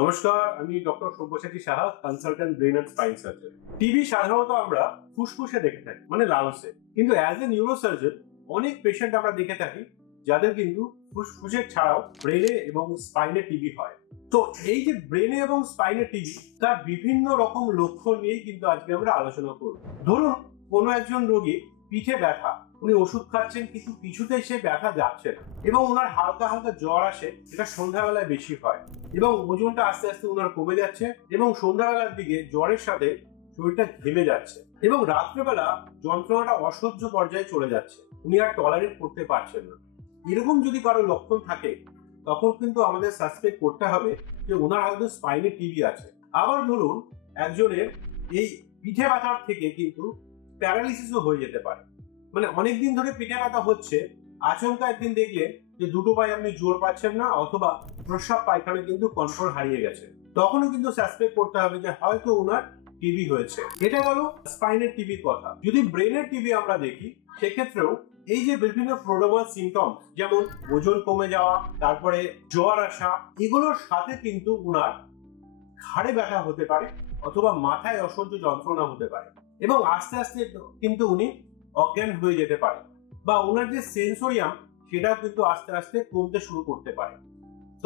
নমস্কার, আমি doctor Sabyasachi Saha, consultant brain and spine surgeon. TB সাধারণত আমরা ফুসফুসে দেখে থাকি, মানে লাংসে। কিন্তু অ্যাজ এ নিউরোসার্জন অনেক পেশেন্ট আমরা দেখে থাকি যাদের কিন্তু ফুসফুসে ছাড়াও ব্রেনে এবং স্পাইনে টিবি হয়। তো এই যে ব্রেনে এবং স্পাইনে টিবি, তার বিভিন্ন রকম লক্ষণ নিয়েই কিন্তু আজকে আমরা আলোচনা করব। ধরুন কোনো একজন রোগী পিঠে ব্যথা, উনি ওষুধ খাচ্ছেন কিন্তু কিছুতেই সে ব্যথা যাচ্ছে না, এবং ওনার হালকা হালকা জ্বর আসে, এটা সন্ধ্যাবেলায় বেশি হয়, এবং ওজনটা আস্তে আস্তে ওনার কমে যাচ্ছে, এবং সন্ধ্যাবেলার দিকে জ্বরের সাথে শরীরটা ঘেমে যাচ্ছে, এবং রাত্রেবেলা যন্ত্রণাটা অসহ্য পর্যায়ে চলে যাচ্ছে, উনি আর টলারেট করতে পারছেন না। এরকম যদি কারো লক্ষণ থাকে তখন কিন্তু আমাদের সাসপেক্ট করতে হবে যে ওনার হয়তো স্পাইনে টিবি আছে। আবার ধরুন একজনের এই পিঠে ব্যথার থেকে কিন্তু প্যারালিসিসও হয়ে যেতে পারে, মানে অনেকদিন ধরে পিঠে ব্যথা হচ্ছে, আচমকা একদিন দেখলেন যে দুটো পায়ে আপনি জোর পাচ্ছেন না, অথবা প্রস্রাব পায়খানা কিন্তু কন্ট্রোল হারিয়ে গেছে, তখনও কিন্তু সাসপেক্ট করতে হবে যে হয়তো ওনার টিবি হয়েছে। এটা গেল স্পাইনের টিবির কথা। যদি ব্রেনের টিবি আমরা দেখি, সেক্ষেত্রেও এই যে বিভিন্ন প্রোড্রোমাল সিমটম, যেমন ওজন কমে যাওয়া, তারপরে জ্বর আসা, এগুলোর সাথে কিন্তু ওনার ঘাড়ে ব্যথা হতে পারে, অথবা মাথায় অসহ্য যন্ত্রণা হতে পারে, এবং আস্তে আস্তে কিন্তু উনি অজ্ঞান হয়ে যেতে পারে, বা ওনার যে সেন্সোরিয়াম সেটাও কিন্তু আস্তে আস্তে কমতে শুরু করতে পারে।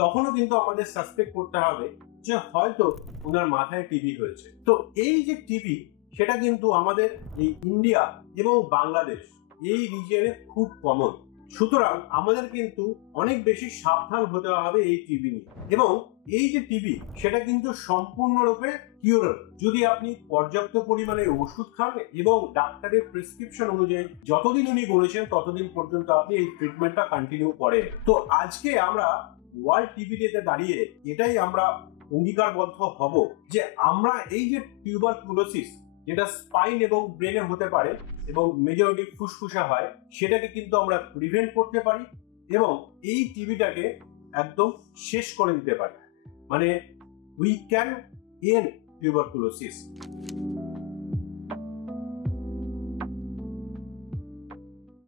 তখনও কিন্তু আমাদের সাসপেক্ট করতে হবে যে হয়তো ওনার মাথায় টিবি হয়েছে। তো এই যে টিবি, সেটা কিন্তু আমাদের এই ইন্ডিয়া এবং বাংলাদেশ এই রিজিয়নে খুব কমন। সুতরাং আমাদের কিন্তু অনেক বেশি সাবধান হতে হবে এই টিবি নিয়ে। এবং এই যে টিবি, সেটা কিন্তু সম্পূর্ণরূপে কিউরেবল যদি আপনি পর্যাপ্ত পরিমাণে ওষুধ খান, এবং ডাক্তারের প্রেসক্রিপশন অনুযায়ী যতদিন উনি বলেছেন ততদিন পর্যন্ত আপনি এই ট্রিটমেন্টটা কন্টিনিউ করেন। তো আজকে আমরা ওয়ার্ল্ড টিবি ডেতে দাঁড়িয়ে এটাই আমরা অঙ্গীকারবদ্ধ হব যে আমরা এই যে টিউবারকুলোসিস, যেটা স্পাইন এবং ব্রেনে হতে পারে এবং মেজরিটি ফুসফুসে হয়, সেটাকে কিন্তু আমরা প্রিভেন্ট করতে পারি, এবং এই টিবিটাকে একদম শেষ করে দিতে পারি। মানে উই ক্যান এন্ড টিউবারকুলোসিস।